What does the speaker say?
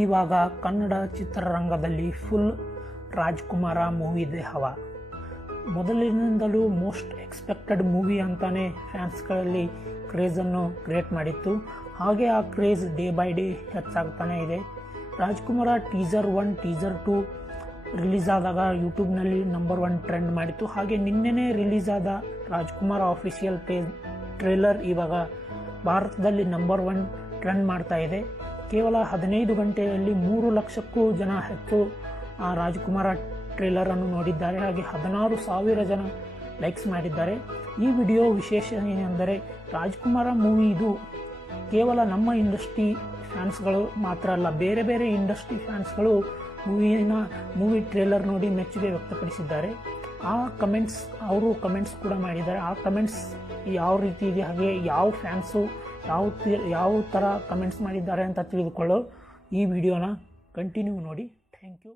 ಇವಾಗ ಕನ್ನಡ ಚಿತ್ರರಂಗದಲ್ಲಿ ಫುಲ್ ರಾಜ್ಕುಮಾರ ಮೂವಿದೆ ಹವಾ. ಮೊದಲಿನಿಂದಲೂ ಮೋಸ್ಟ್ ಎಕ್ಸ್ಪೆಕ್ಟೆಡ್ ಮೂವಿ ಅಂತಾನೆ ಫ್ಯಾನ್ಸ್ಗಳಲ್ಲಿ ಕ್ರೇಜನ್ನು ಕ್ರಿಯೇಟ್ ಮಾಡಿತ್ತು. ಹಾಗೆ ಆ ಕ್ರೇಜ್ ಡೇ ಬೈ ಡೇ ಹೆಚ್ಚಾಗ್ತಾನೆ ಇದೆ. ರಾಜ್ಕುಮಾರ ಟೀಸರ್ 1 ಟೀಸರ್ 2 ರಿಲೀಸ್ ಆದಾಗ ಯೂಟ್ಯೂಬ್ನಲ್ಲಿ ನಂಬರ್ 1 ಟ್ರೆಂಡ್ ಮಾಡಿತ್ತು. ಹಾಗೆ ನಿನ್ನೆನೇ ರಿಲೀಸ್ ಆದ ರಾಜ್ಕುಮಾರ್ ಅಫಿಷಿಯಲ್ ಟ್ರೇಲರ್ ಇವಾಗ ಭಾರತದಲ್ಲಿ ನಂಬರ್ 1 ಟ್ರೆಂಡ್ ಮಾಡ್ತಾ ಇದೆ. ಕೇವಲ 15 ಗಂಟೆಯಲ್ಲಿ 3 ಲಕ್ಷಕ್ಕೂ ಜನ ಹೆಚ್ಚು ಆ ರಾಜ್ಕುಮಾರ ಟ್ರೇಲರನ್ನು ನೋಡಿದ್ದಾರೆ. ಹಾಗೆ 16,000 ಜನ ಲೈಕ್ಸ್ ಮಾಡಿದ್ದಾರೆ. ಈ ವಿಡಿಯೋ ವಿಶೇಷ ಏನೆಂದರೆ ರಾಜ್ಕುಮಾರ ಮೂವಿ ಇದು ಕೇವಲ ನಮ್ಮ ಇಂಡಸ್ಟ್ರಿ ಫ್ಯಾನ್ಸ್ಗಳು ಮಾತ್ರ ಅಲ್ಲ, ಬೇರೆ ಬೇರೆ ಇಂಡಸ್ಟ್ರಿ ಫ್ಯಾನ್ಸ್ಗಳು ಮೂವಿ ಟ್ರೇಲರ್ ನೋಡಿ ಮೆಚ್ಚುಗೆ ವ್ಯಕ್ತಪಡಿಸಿದ್ದಾರೆ. ಅವರು ಕಮೆಂಟ್ಸ್ ಕೂಡ ಮಾಡಿದ್ದಾರೆ. ಆ ಕಮೆಂಟ್ಸ್ ಯಾವ ರೀತಿ ಇದೆ, ಹಾಗೆ ಯಾವ ಫ್ಯಾನ್ಸು ಯಾವ ಥರ ಕಮೆಂಟ್ಸ್ ಮಾಡಿದ್ದಾರೆ ಅಂತ ತಿಳಿದುಕೊಳ್ಳೋ ಈ ವಿಡಿಯೋನ ಕಂಟಿನ್ಯೂ ನೋಡಿ. Thank you.